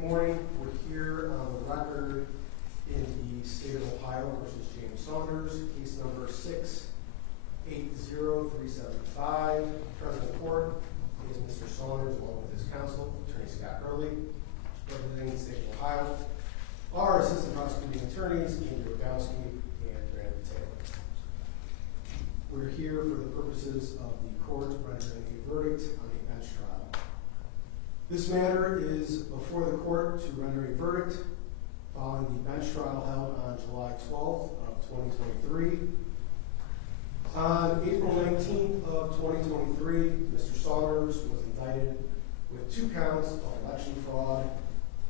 Good morning. We're here on the record in the state of Ohio versus James Saunders, case number 680375. Present in court is Mr. Saunders along with his counsel, Attorney Scott Early, representing the state of Ohio. Our assistant prosecuting attorneys, Andy Rogowski and Brandon Taylor. We're here for the purposes of the court rendering a verdict on a bench trial. This matter is before the court to render a verdict following the bench trial held on July 12th of 2023. On April 19th of 2023, Mr. Saunders was indicted with 2 counts of election fraud,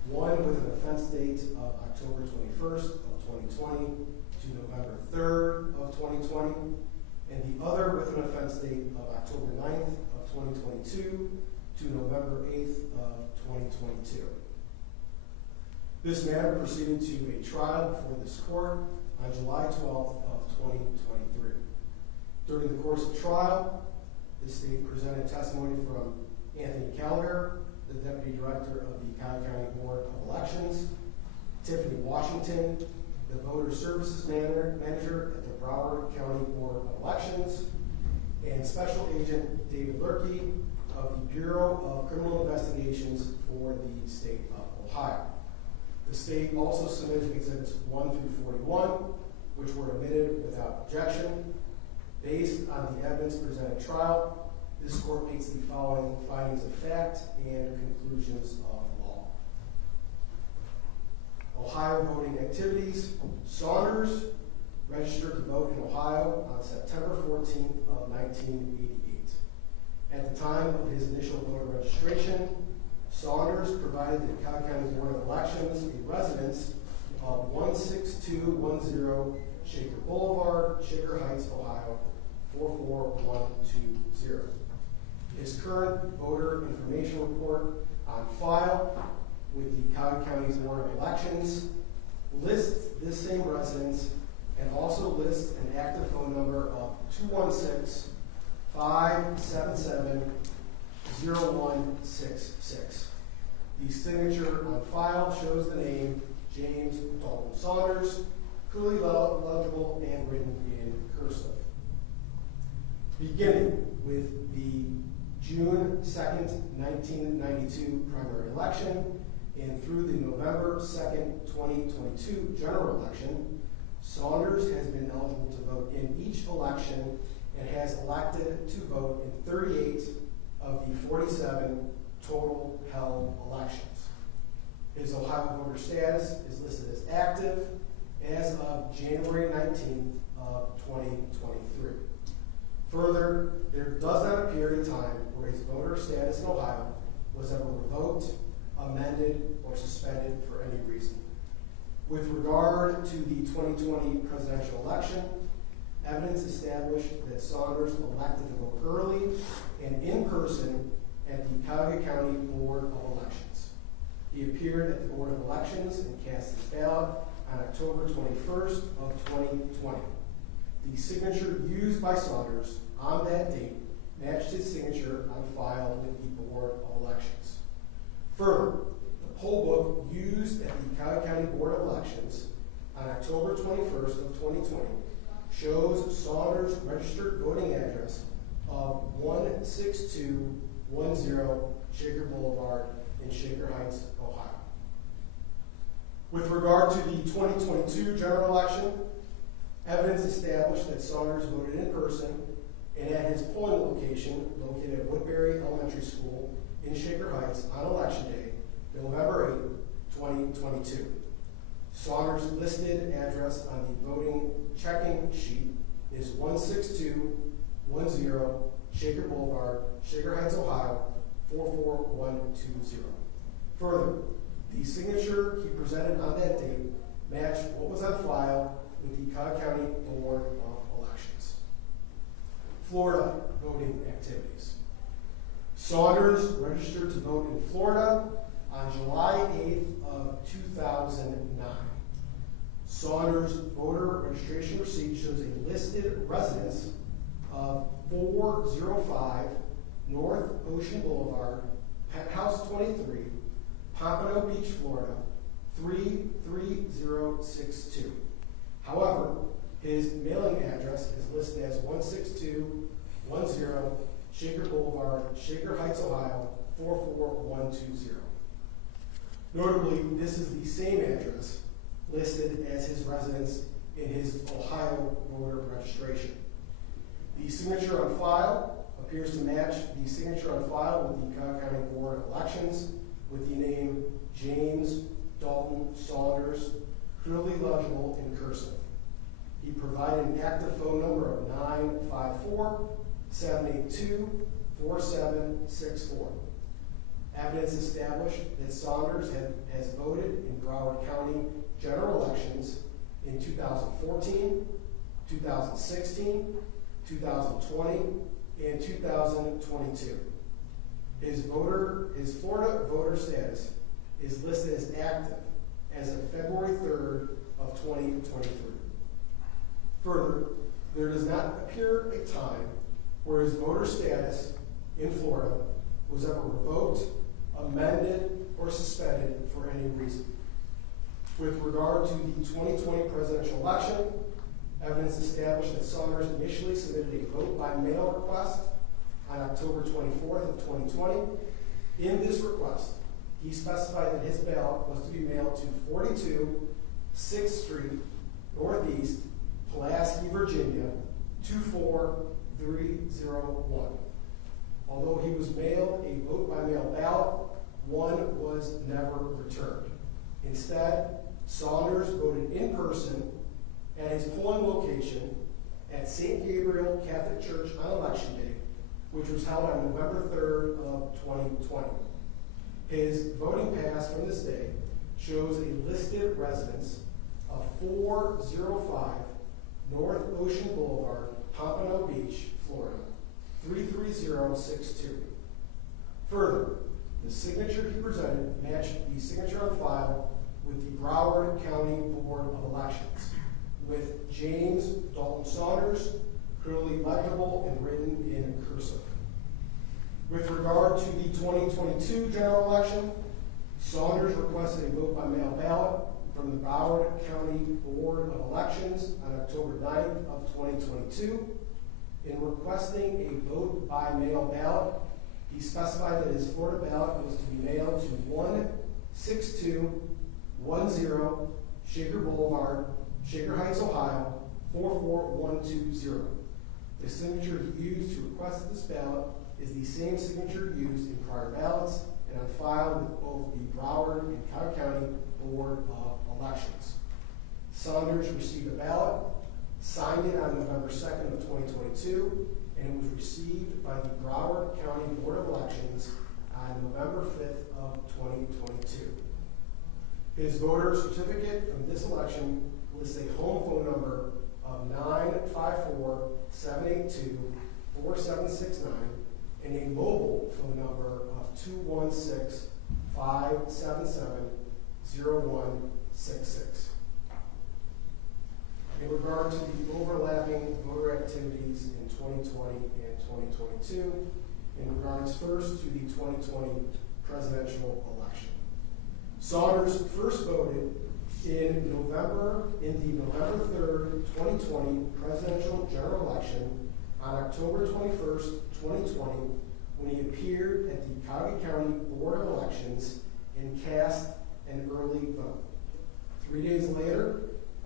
one with an offense date of October 21st of 2020 to November 3rd of 2020, and the other with an offense date of October 9th of 2022 to November 8th of 2022. This matter proceeded to a trial before this court on July 12th of 2023. During the course of trial, the state presented testimony from Anthony Callagher, the Deputy Director of the Cobb County Board of Elections, Tiffany Washington, the Voter Services Manager at the Broward County Board of Elections, and Special Agent David Lurkey of the Bureau of Criminal Investigations for the state of Ohio. The state also submitted exhibits 1 through 41, which were admitted without objection. Based on the evidence presented at trial, this court makes the following findings of fact and conclusions of law. Ohio voting activities. Saunders registered to vote in Ohio on September 14th of 1988. At the time of his initial voter registration, Saunders provided the Cobb County Board of Elections a residence of 16210 Shaker Boulevard, Shaker Heights, Ohio, 44120. His current voter information report on file with the Cobb County Board of Elections lists this same residence and also lists an active phone number of 216-577-0166. The signature on file shows the name James Dalton Saunders, clearly legible and written in cursive. Beginning with the June 2nd, 1992 primary election and through the November 2nd, 2022 general election, Saunders has been eligible to vote in each election and has elected to vote in 38 of the 47 total held elections. His Ohio voter status is listed as active as of January 19th of 2023. Further, there does not appear a time where his voter status in Ohio was ever revoked, amended, or suspended for any reason. With regard to the 2020 presidential election, evidence established that Saunders elected to vote early and in person at the Cuyahoga County Board of Elections. He appeared at the Board of Elections and cast his ballot on October 21st of 2020. The signature used by Saunders on that date matched his signature on file with the Board of Elections. Further, the poll book used at the Cuyahoga County Board of Elections on October 21st of 2020 shows Saunders' registered voting address of 16210 Shaker Boulevard in Shaker Heights, Ohio. With regard to the 2022 general election, evidence established that Saunders voted in person and at his polling location located at Woodbury Elementary School in Shaker Heights on Election Day, November 8, 2022. Saunders' listed address on the voting checking sheet is 16210 Shaker Boulevard, Shaker Heights, Ohio, 44120. Further, the signature he presented on that date matched what was on file with the Cobb County Board of Elections. Florida voting activities. Saunders registered to vote in Florida on July 8th of 2009. Saunders' voter registration receipt shows a listed residence of 405 North Ocean Boulevard, Penthouse 23, Pompano Beach, Florida, 33062. However, his mailing address is listed as 16210 Shaker Boulevard, Shaker Heights, Ohio, 44120. Notably, this is the same address listed as his residence in his Ohio voter registration. The signature on file appears to match the signature on file with the Cuyahoga County Board of Elections with the name James Dalton Saunders, clearly legible in cursive. He provided an active phone number of 954-782-4764. Evidence established that Saunders has voted in Broward County general elections in 2014, 2016, 2020, and 2022. His Florida voter status is listed as active as of February 3rd of 2023. Further, there does not appear a time where his voter status in Florida was ever revoked, amended, or suspended for any reason. With regard to the 2020 presidential election, evidence established that Saunders initially submitted a vote by mail request on October 24th of 2020. In this request, he specified that his ballot was to be mailed to 42 6th Street Northeast, Pulaski, Virginia, 24301. Although he was mailed a vote by mail ballot, one was never returned. Instead, Saunders voted in person at his polling location at St. Gabriel Catholic Church on Election Day, which was held on November 3rd of 2020. His voting pass from this day shows a listed residence of 405 North Ocean Boulevard, Pompano Beach, Florida, 33062. Further, the signature he presented matched the signature on file with the Broward County Board of Elections, with James Dalton Saunders, clearly legible and written in cursive. With regard to the 2022 general election, Saunders requested a vote by mail ballot from the Broward County Board of Elections on October 9th of 2022. In requesting a vote by mail ballot, he specified that his Florida ballot was to be mailed to 16210 Shaker Boulevard, Shaker Heights, Ohio, 44120. The signature he used to request this ballot is the same signature used in prior ballots and on file with both the Broward and Cuyahoga County Board of Elections. Saunders received a ballot, signed it on November 2nd of 2022, and it was received by the Broward County Board of Elections on November 5th of 2022. His voter certificate from this election lists a home phone number of 954-782-4769 and a mobile phone number of 216-577-0166. In regard to the overlapping voter activities in 2020 and 2022, in regards first to the 2020 presidential election. Saunders first voted in the November 3rd, 2020 presidential general election on October 21st, 2020, when he appeared at the Cuyahoga County Board of Elections and cast an early vote. 3 days later,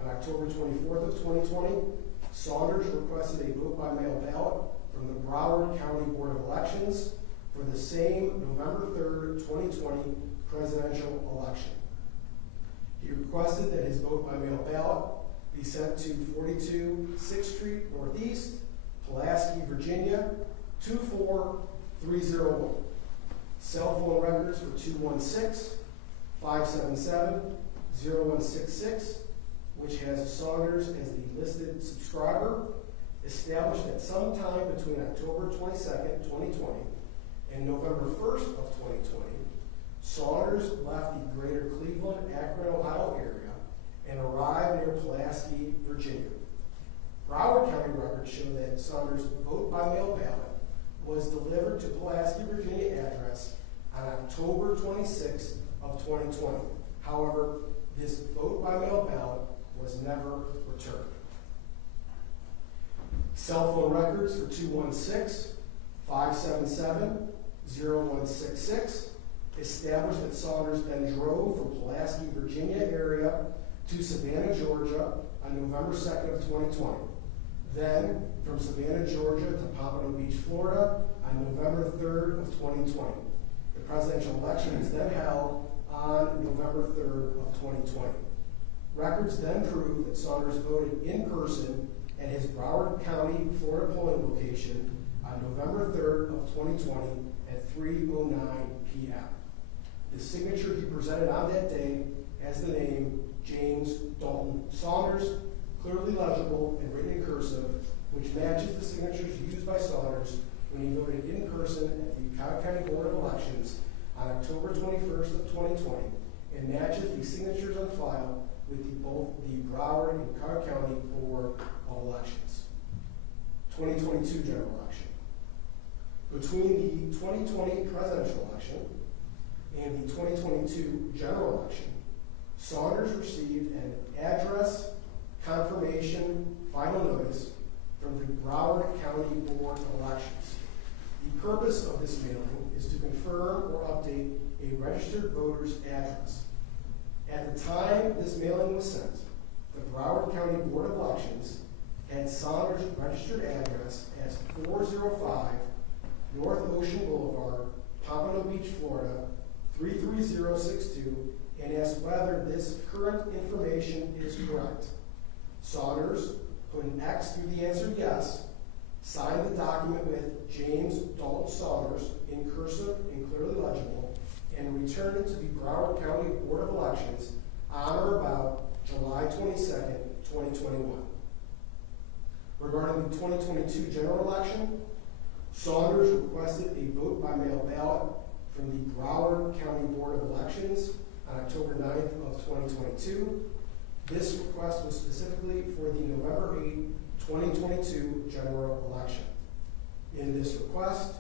on October 24th of 2020, Saunders requested a vote by mail ballot from the Broward County Board of Elections for the same November 3rd, 2020 presidential election. He requested that his vote by mail ballot be sent to 42 6th Street Northeast, Pulaski, Virginia, 24301. Cell phone records for 216-577-0166, which has Saunders as the listed subscriber, established at some time between October 22nd, 2020 and November 1st of 2020, Saunders left the greater Cleveland, Akron, Ohio area and arrived near Pulaski, Virginia. Broward County records show that Saunders' vote by mail ballot was delivered to Pulaski, Virginia address on October 26th of 2020. However, this vote by mail ballot was never returned. Cell phone records for 216-577-0166 established that Saunders then drove from Pulaski, Virginia area to Savannah, Georgia on November 2nd of 2020. Then from Savannah, Georgia to Pompano Beach, Florida on November 3rd of 2020. The presidential election was then held on November 3rd of 2020. Records then proved that Saunders voted in person at his Broward County, Florida polling location on November 3rd of 2020 at 3:09 p.m. The signature he presented on that day has the name James Dalton Saunders, clearly legible and written in cursive, which matches the signatures used by Saunders when he voted in person at the Cobb County Board of Elections on October 21st of 2020, and matches the signatures on file with both the Broward and Cobb County Board of Elections. 2022 general election. Between the 2020 presidential election and the 2022 general election, Saunders received an address confirmation final notice from the Broward County Board of Elections. The purpose of this mailing is to confirm or update a registered voter's address. At the time this mailing was sent, the Broward County Board of Elections had Saunders' registered address as 405 North Ocean Boulevard, Pompano Beach, Florida, 33062, and asked whether this current information is correct. Saunders put an X through the answer yes, signed the document with James Dalton Saunders in cursive and clearly legible, and returned it to the Broward County Board of Elections on or about July 22nd, 2021. Regarding the 2022 general election, Saunders requested a vote by mail ballot from the Broward County Board of Elections on October 9th of 2022. This request was specifically for the November 8, 2022 general election. In this request,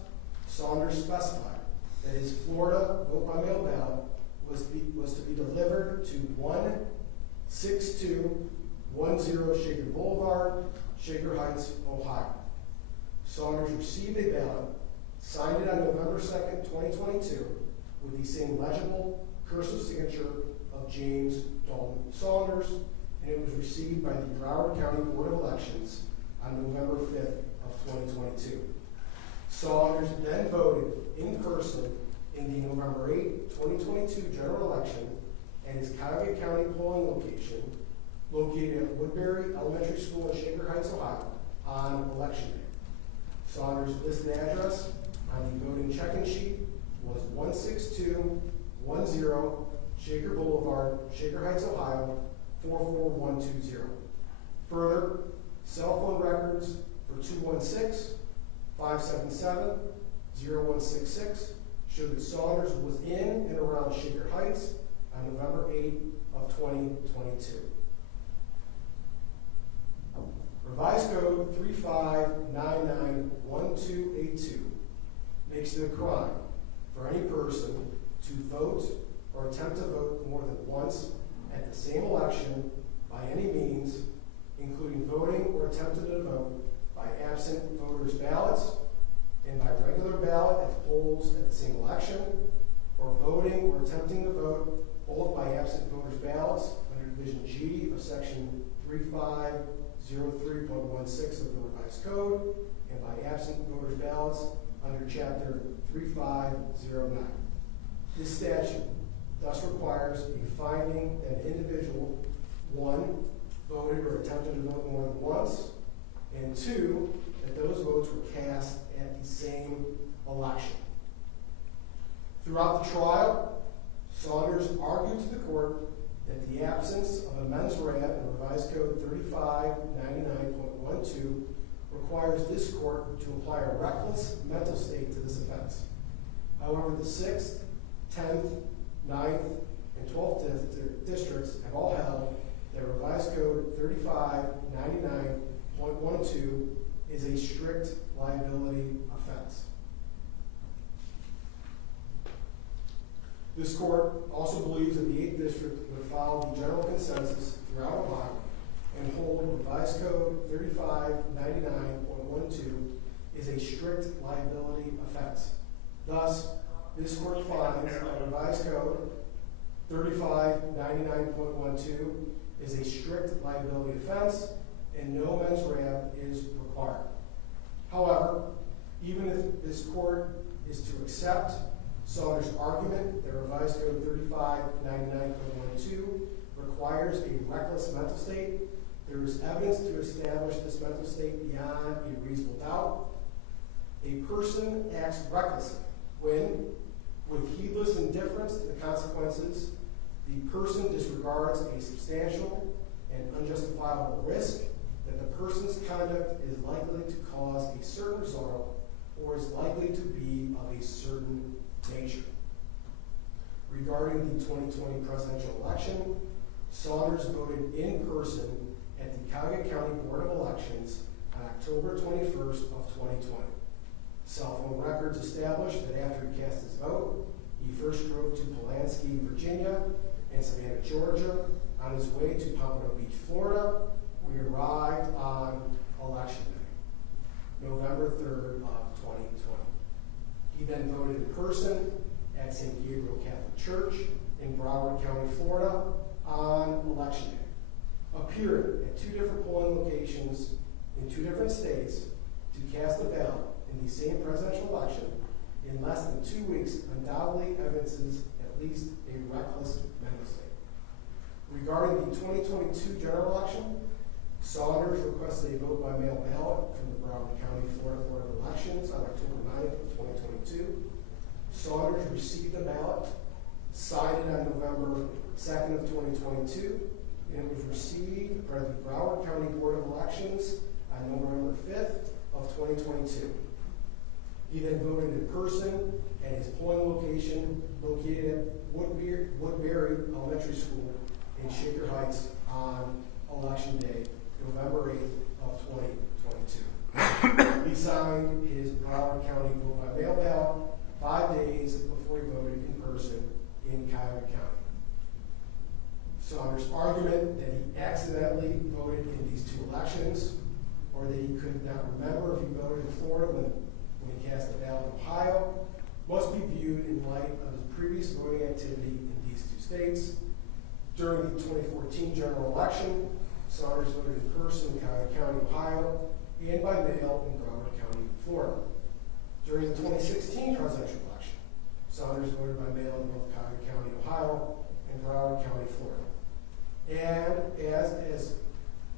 Saunders specified that his Florida vote by mail ballot was to be delivered to 16210 Shaker Boulevard, Shaker Heights, Ohio. Saunders received a ballot, signed it on November 2nd, 2022, with the same legible cursive signature of James Dalton Saunders, and it was received by the Broward County Board of Elections on November 5th of 2022. Saunders then voted in person in the November 8, 2022 general election at his Cuyahoga County polling location, located at Woodbury Elementary School in Shaker Heights, Ohio, on election day. Saunders' listed address on the voting check-in sheet was 16210 Shaker Boulevard, Shaker Heights, Ohio, 44120. Further, cell phone records for 216-577-0166 showed that Saunders was in and around Shaker Heights on November 8th of 2022. Revised Code 35991282 makes it a crime for any person to vote or attempt to vote more than once at the same election by any means, including voting or attempting to vote by absent voters' ballots and by regular ballot at the polls at the same election, or voting or attempting to vote both by absent voters' ballots under Division G of Section 3503.16 of the Revised Code, and by absent voters' ballots under Chapter 3509. This statute thus requires a finding that an individual, 1, voted or attempted to vote more than once, and 2, that those votes were cast at the same election. Throughout the trial, Saunders argued to the court that the absence of a mens rea in Revised Code 3599.12 requires this court to apply a reckless mental state to this offense. However, the 6th, 10th, 9th, and 12th districts have all held that Revised Code 3599.12 is a strict liability offense. This court also believes that the 8th District would follow the general consensus throughout Ohio and hold Revised Code 3599.12 is a strict liability offense. Thus, this court finds that Revised Code 3599.12 is a strict liability offense and no mens rea is required. However, even if this court is to accept Saunders' argument that Revised Code 3599.12 requires a reckless mental state, there is evidence to establish this mental state beyond a reasonable doubt. A person acts recklessly when, with heedless indifference to the consequences, the person disregards a substantial and unjustifiable risk that the person's conduct is likely to cause a certain result or is likely to be of a certain nature. Regarding the 2020 presidential election, Saunders voted in person at the Cuyahoga County Board of Elections on October 21st of 2020. Cell phone records established that after he cast his vote, he first drove to Pulaski, Virginia, and Savannah, Georgia. On his way to Pompano Beach, Florida, we arrived on Election Day, November 3rd of 2020. He then voted in person at St. Gabriel Catholic Church in Broward County, Florida on Election Day, appearing at 2 different polling locations in 2 different states to cast a ballot in the same presidential election in less than 2 weeks undoubtedly evidences at least a reckless mental state. Regarding the 2022 general election, Saunders requested a vote by mail ballot from the Broward County, Florida Board of Elections on October 9th of 2022. Saunders received the ballot, signed it on November 2nd of 2022, and it was received by the Broward County Board of Elections on November 5th of 2022. He then voted in person at his polling location located at Woodbury Elementary School in Shaker Heights on Election Day, November 8th of 2022. He signed his Broward County vote by mail ballot 5 days before he voted in person in Cuyahoga County. Saunders' argument that he accidentally voted in these 2 elections, or that he could not remember if he voted in Florida when he cast the ballot in Ohio, must be viewed in light of his previous voting activity in these 2 states. During the 2014 general election, Saunders voted in person in Cuyahoga County, Ohio, and by mail in Broward County, Florida. During the 2016 presidential election, Saunders voted by mail in both Cuyahoga County, Ohio, and Broward County, Florida. And as has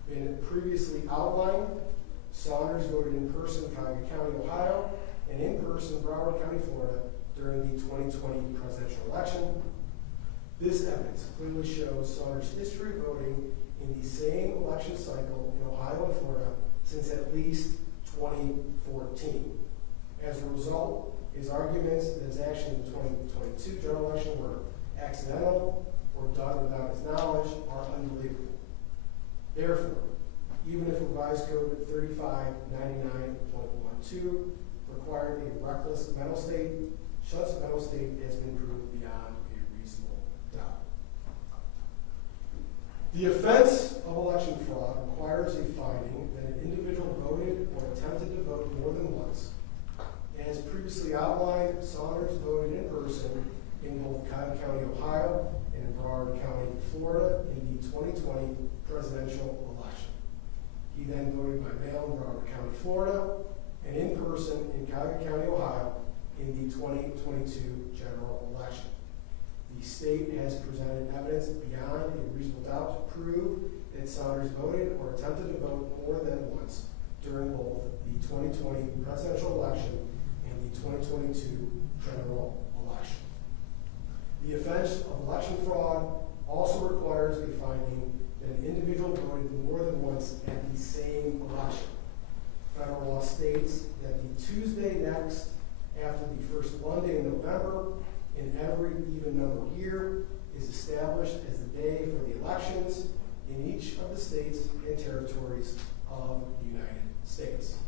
been previously outlined, Saunders voted in person in Cuyahoga County, Ohio, and in person in Broward County, Florida during the 2020 presidential election. This evidence clearly shows Saunders' history of voting in the same election cycle in Ohio and Florida since at least 2014. As a result, his arguments that his actions in the 2022 general election were accidental or done without his knowledge are unbelievable. Therefore, even if Revised Code 3599.12 required a reckless mental state, such mental state has been proved beyond a reasonable doubt. The offense of election fraud requires a finding that an individual voted or attempted to vote more than once. As previously outlined, Saunders voted in person in both Cuyahoga County, Ohio, and in Broward County, Florida in the 2020 presidential election. He then voted by mail in Broward County, Florida, and in person in Cuyahoga County, Ohio in the 2022 general election. The state has presented evidence beyond a reasonable doubt to prove that Saunders voted or attempted to vote more than once during both the 2020 presidential election and the 2022 general election. The offense of election fraud also requires a finding that an individual voted more than once at the same election. Federal law states that the Tuesday next after the first Monday in November in every even number year is established as the day for the elections in each of the states and territories of the United States.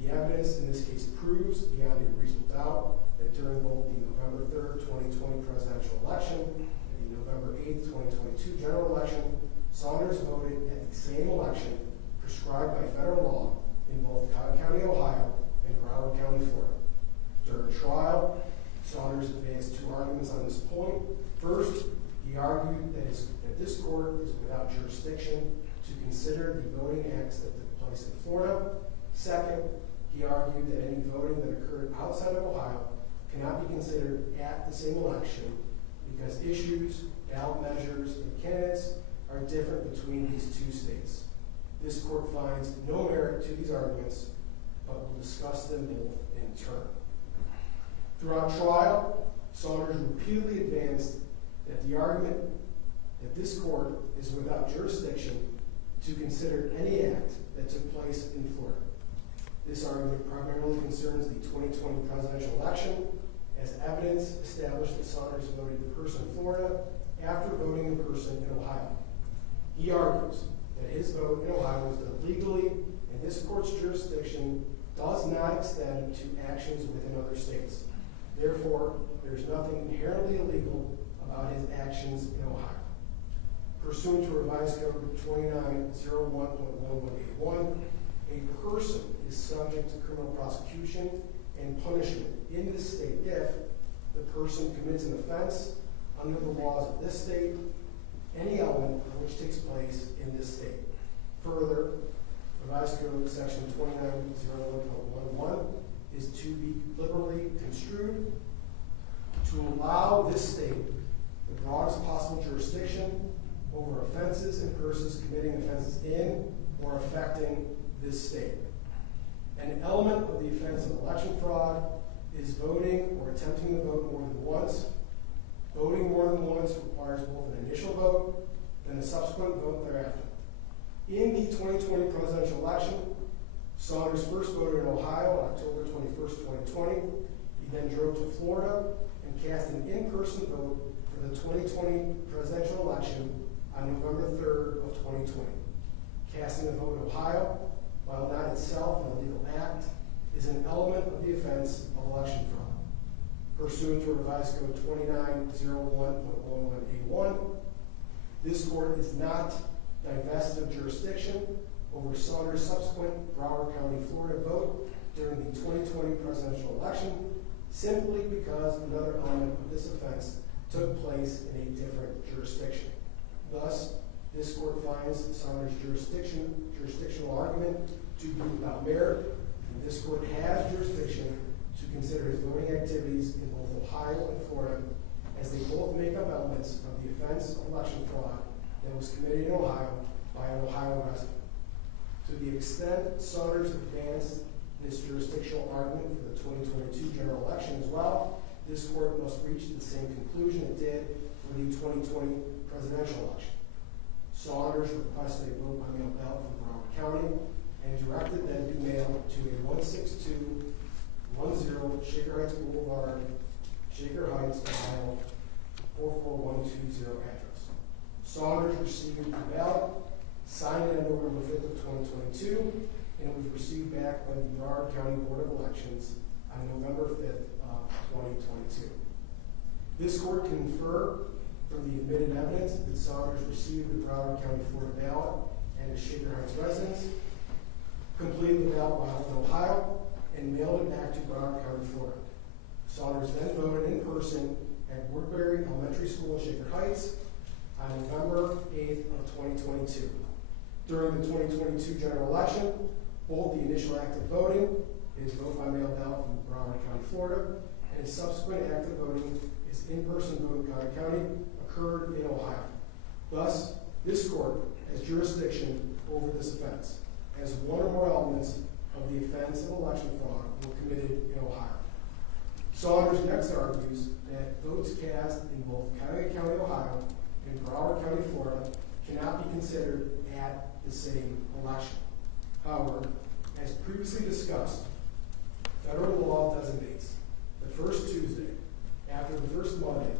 The evidence in this case proves beyond a reasonable doubt that during both the November 3rd, 2020 presidential election and the November 8th, 2022 general election, Saunders voted at the same election prescribed by federal law in both Cobb County, Ohio, and Broward County, Florida. During trial, Saunders advanced two arguments on this point. First, he argued that this court is without jurisdiction to consider the voting acts that took place in Florida. Second, he argued that any voting that occurred outside of Ohio cannot be considered at the same election because issues, ballot measures, and candidates are different between these two states. This court finds no merit to these arguments, but will discuss them both in turn. Throughout trial, Saunders repeatedly advanced that the argument that this court is without jurisdiction to consider any act that took place in Florida. This argument primarily concerns the 2020 presidential election, as evidence established that Saunders voted in person in Florida after voting in person in Ohio. He argues that his vote in Ohio was done legally, and this court's jurisdiction does not extend to actions within other states. Therefore, there is nothing inherently illegal about his actions in Ohio. Pursuant to Revised Code 2901.1181, a person is subject to criminal prosecution and punishment in this state if the person commits an offense under the laws of this state, any element of which takes place in this state. Further, Revised Code Section 2901.11 is to be liberally construed to allow this state the broadest possible jurisdiction over offenses and persons committing offenses in or affecting this state. An element of the offense of election fraud is voting or attempting to vote more than once. Voting more than once requires both an initial vote and a subsequent vote thereafter. In the 2020 presidential election, Saunders first voted in Ohio on October 21st, 2020. He then drove to Florida and cast an in-person vote for the 2020 presidential election on November 3rd of 2020. Casting a vote in Ohio, while not itself an illegal act, is an element of the offense of election fraud. Pursuant to Revised Code 2901.1181, this court is not divested of jurisdiction over Saunders' subsequent Broward County, Florida vote during the 2020 presidential election, simply because another element of this offense took place in a different jurisdiction. Thus, this court finds Saunders' jurisdictional argument to be without merit, and this court has jurisdiction to consider his voting activities in both Ohio and Florida, as they both make up elements of the offense of election fraud that was committed in Ohio by an Ohio resident. To the extent Saunders advanced this jurisdictional argument for the 2022 general election as well, this court must reach the same conclusion it did for the 2020 presidential election. Saunders requested a vote by mail ballot from Broward County and directed them to mail to a 16210 Shaker Heights Boulevard, Shaker Heights, Ohio 44120 address. Saunders received the ballot, signed it on November 5th of 2022, and it was received back by the Broward County Board of Elections on November 5th of 2022. This court can infer from the admitted evidence that Saunders received the Broward County, Florida ballot and his Shaker Heights residence, completed the ballot while in Ohio, and mailed it back to Broward County, Florida. Saunders then voted in person at Woodbury Elementary School in Shaker Heights on November 8th of 2022. During the 2022 general election, both the initial act of voting, his vote by mail ballot from Broward County, Florida, and his subsequent act of voting, his in-person vote in Cobb County, occurred in Ohio. Thus, this court has jurisdiction over this offense, as one or more elements of the offense of election fraud were committed in Ohio. Saunders next argues that votes cast in both Cobb County, Ohio, and Broward County, Florida, cannot be considered at the same election. However, as previously discussed, federal law designates the first Tuesday after the first Monday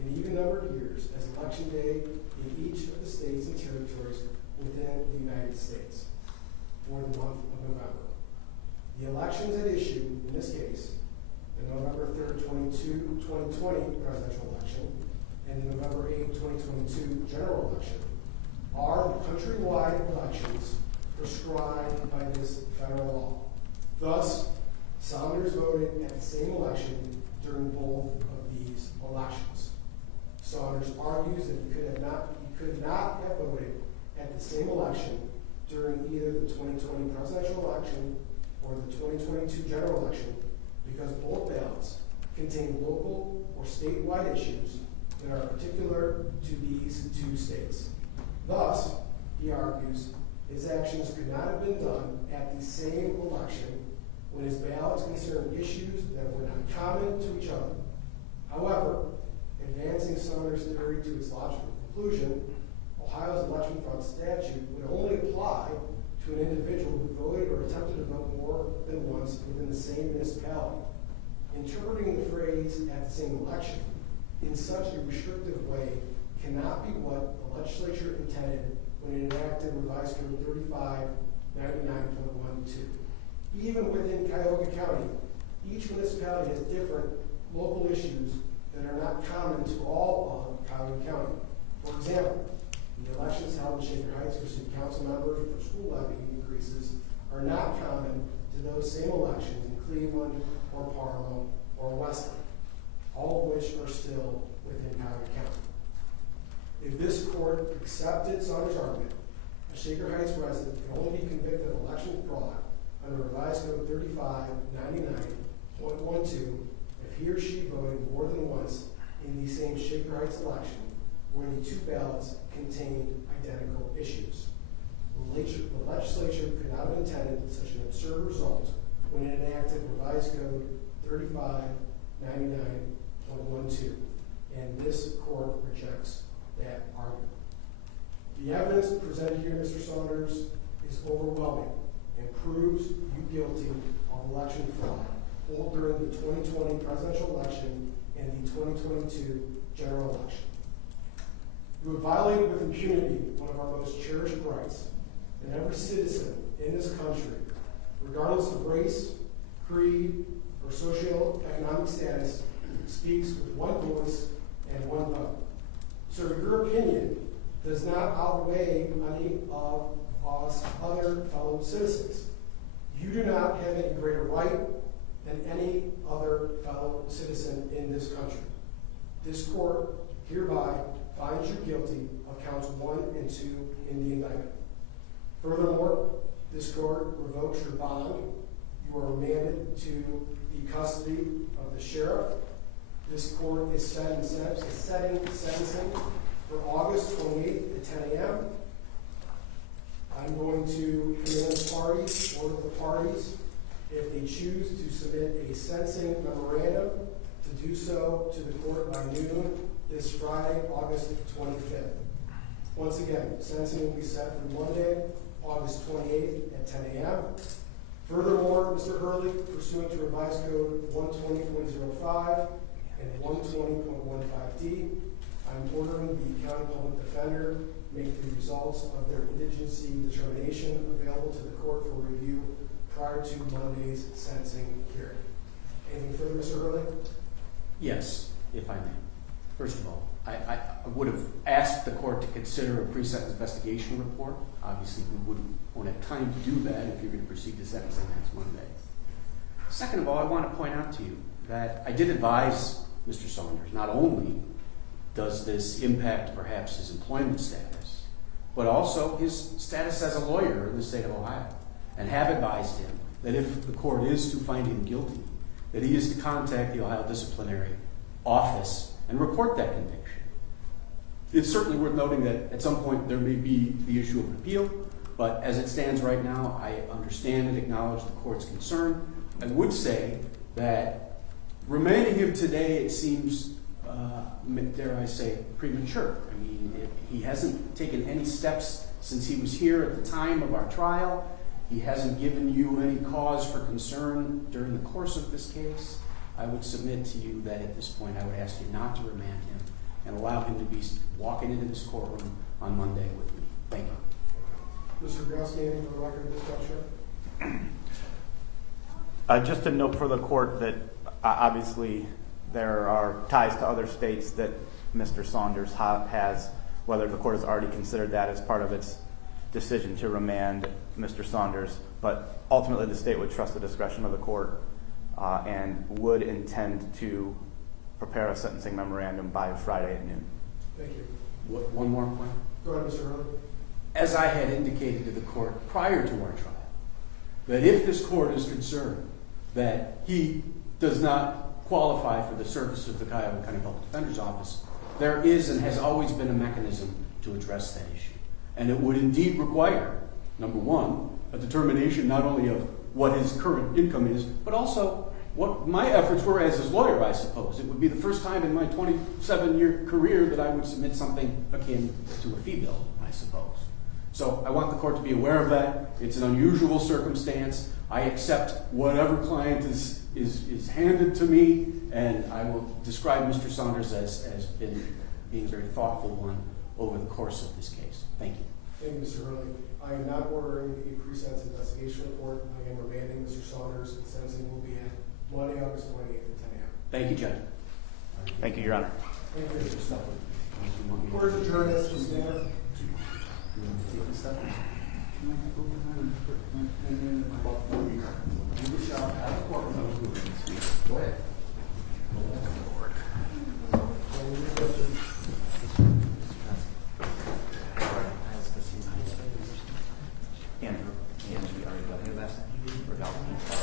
in even numbered years as election day in each of the states and territories within the United States for the month of November. The election 2020 presidential election and the November 8, 2022 general election are the countrywide elections prescribed by this federal law. Thus, Saunders voted at the same election during both of these elections. Saunders argues that he could not have voted at the same election during either the 2020 presidential election or the 2022 general election because both ballots contain local or statewide issues that are particular to these two states. Thus, he argues, his actions could not have been done at the same election when his ballots concern issues that were not common to each other. However, advancing Saunders' theory to its logical conclusion, Ohio's election fraud statute would only apply to an individual who voted or attempted to vote more than once within the same municipality. Interpreting the phrase "at the same election" in such a restrictive way cannot be what the legislature intended when it enacted Revised Code 3599.12. Even within Cuyahoga County, each municipality has different local issues that are not common to all of Cuyahoga County. For example, the elections held in Shaker Heights for city council members for school levy increases are not common to those same elections in Cleveland or Parma or Weston, all of which are still within Cuyahoga County. If this court accepted Saunders' argument, a Shaker Heights resident can only be convicted of election fraud under Revised Code 3599.12 if he or she voted more than once in the same Shaker Heights election where the two ballots contained identical issues. The legislature could not have intended such an absurd result when it enacted Revised Code 3599.12, and this court rejects that argument. The evidence presented here, Mr. Saunders, is overwhelming and proves you guilty of election fraud, both during the 2020 presidential election and the 2022 general election. You have violated with impunity one of our most cherished rights, and every citizen in this country, regardless of race, creed, or socioeconomic status, speaks with one voice and one vote. So your opinion does not outweigh any of us other fellow citizens. You do not have any greater right than any other fellow citizen in this country. This court hereby finds you guilty of counts 1 and 2 in the indictment. Furthermore, this court revokes your bond. You are remanded to the custody of the sheriff. This court is setting sentencing for August 28th at 10 a.m. I'm going to command the parties, order the parties, if they choose to submit a sentencing memorandum, to do so to the court by noon this Friday, August 25th. Once again, sentencing will be set for Monday, August 28th at 10 a.m. Furthermore, Mr. Hurley, pursuant to Revised Code 120.05 and 120.15D, I'm ordering the county public defender make the results of their indigency determination available to the court for review prior to Monday's sentencing hearing. Anything further, Mr. Hurley? Yes, if I may. First of all, I would have asked the court to consider a pre-sentence investigation report. Obviously, we won't have time to do that if you're going to proceed to sentencing next Monday. Second of all, I want to point out to you that I did advise Mr. Saunders, not only does this impact perhaps his employment status, but also his status as a lawyer in the state of Ohio, and have advised him that if the court is to find him guilty, that he is to contact the Ohio Disciplinary Office and report that conviction. It's certainly worth noting that at some point there may be the issue of an appeal, but as it stands right now, I understand and acknowledge the court's concern. I would say that remanding him today, it seems, dare I say, premature. I mean, he hasn't taken any steps since he was here at the time of our trial. He hasn't given you any cause for concern during the course of this case. I would submit to you that at this point I would ask you not to remand him and allow him to be walking into this courtroom on Monday with me. Thank you. Mr. Grosky, anything for the record of this juncture? Just a note for the court that obviously there are ties to other states that Mr. Saunders has, whether the court has already considered that as part of its decision to remand Mr. Saunders, but ultimately the state would trust the discretion of the court and would intend to prepare a sentencing memorandum by Friday at noon. Thank you. One more point. Go ahead, Mr. Hurley. As I had indicated to the court prior to our trial, that if this court is concerned that he does not qualify for the service of the Cuyahoga County Public Defender's Office, there is and has always been a mechanism to address that issue. And it would indeed require, number one, a determination not only of what his current income is, but also what my efforts were as his lawyer, I suppose. It would be the first time in my 27-year career that I would submit something akin to a fee bill, I suppose. So I want the court to be aware of that. It's an unusual circumstance. I accept whatever client is handed to me, and I will describe Mr. Saunders as being a very thoughtful one over the course of this case. Thank you. Thank you, Mr. Hurley. I am not ordering a pre-sentence investigation report. I am remanding Mr. Saunders. The sentencing will be at Monday, August 28th at 10 a.m. Thank you, Judge. Thank you, Your Honor. Thank you, Mr. Stephan. Court is adjourned as to stand. Go ahead. Andrew, we already got him.